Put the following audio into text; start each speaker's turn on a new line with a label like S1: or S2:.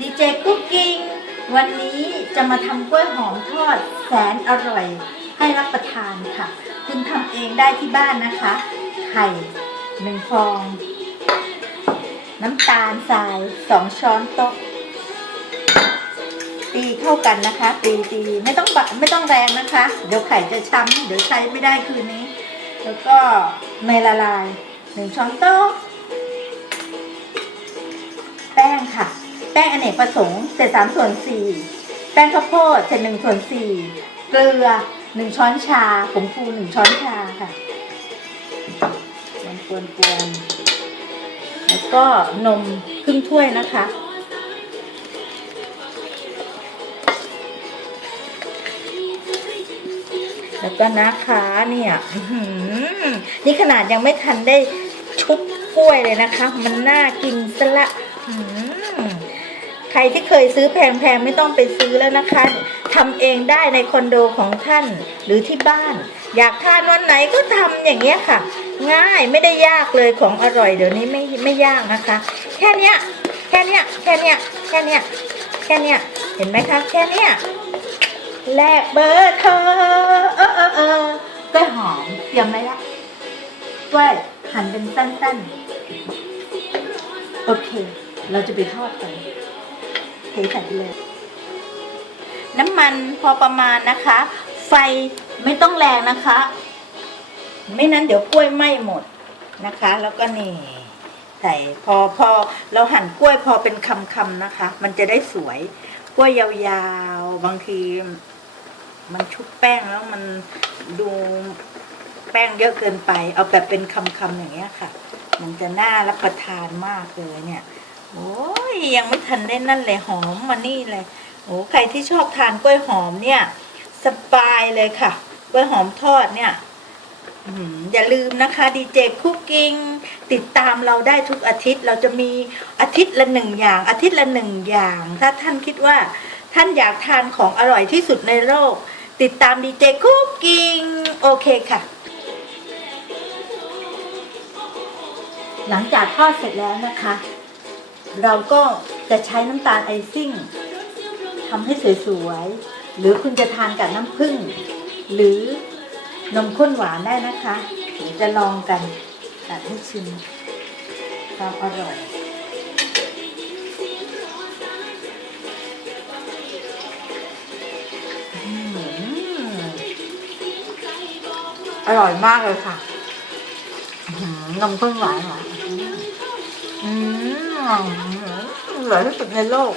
S1: ดีเจคุกกิ้งวันนี้จะมาทำกล้วยหอมทอดแสนอร่อย ให้รับประทานค่ะ คุณทำเองได้ที่บ้านนะคะ ไข่หนึ่งฟอง น้ำตาลทรายสองช้อนโต๊ะ ตีเข้ากันนะคะ ตีตีไม่ต้องไม่ต้องแรงนะคะ เดี๋ยวไข่จะช้ำเดี๋ยวใช้ไม่ได้คืนนี้ แล้วก็เนยละลายหนึ่งช้อนโต๊ะ ป้งอเนกประสงค์เศษสามส่วนสี่แป้งข้าวโพดเศษหนึ่งส่วนสี่เกลือหนึ่งช้อนชาผงฟูหนึ่งช้อนชาค่ะกวนกวนแล้วก็นมครึ่งถ้วยนะคะแล้วก็นะคะเนี่ยนี่ขนาดยังไม่ทันได้ชุบกล้วยเลยนะคะ มันน่ากินซะละอื้อหือใค รที่เคยซื้อแพงๆไม่ต้องไปซื้อแล้วนะคะทำเองได้ในคอนโดของท่านหรือที่บ้าน อยากทานวันไหนก็ทำอย่างเงี้ยค่ะ ง่ายไม่ได้ยากเลยของอร่อยเดี๋ยวนี้ไม่ไม่ยากนะคะ แค่เนี้ยแค่เนี้ยแค่เนี้ยแค่เนี้ยแค่เนี้ยเห็นไหมคะแค่เนี้ยแลกเบอร์เธอเออเออเออกล้วยหอมเตรียมไว้ละกล้วยหั่นเป็นสั้นๆ โอเค เราจะไปทอดกัน เทใส่ไปเลย น้ำมันพอประมาณนะคะ ไฟไม่ต้องแรงนะคะ ไม่นั้นเดี๋ยวกล้วยไหม้หมดนะคะ แล้วก็นี่ใส่พอพอเราหั่นกล้วยพอเป็นคำๆนะคะ มันจะได้สวย กล้วยยาวๆ บางที มันชุบแป้งแล้วมันดูแป้งเยอะเกินไป เอาแบบเป็นคำๆอย่างเงี้ยค่ะ มันจะน่ารับประทานมากเลยเนี่ย โอ้ยยังไม่ทันได้นั่นเลยหอมมานี่เลยโอ้ใครที่ชอบทานกล้วยหอมเนี่ย สบายเลยค่ะ กล้วยหอมทอดเนี่ยอย่าลืมนะคะดีเจคุกกิ้งติดตามเราได้ทุกอาทิตย์ เราจะมีอาทิตย์ละหนึ่งอย่าง อาทิตย์ละหนึ่งอย่าง ถ้าท่านคิดว่าท่านอยากทานของอร่อยที่สุดในโลก ติดตามดีเจคุกกิ้งโอเคค่ะ หลังจากทอดเสร็จแล้วนะคะ เราก็จะใช้น้ำตาลไอซิ่งทำให้สวยๆ หรือคุณจะทานกับน้ำผึ้งหรือนมข้นหวานได้นะคะเดี๋ยวจะลองกันตัดให้ชิมความอร่อยอืมอร่อยมากเลยค่ะนมข้นหวานอืม หลายที่สุดในโลก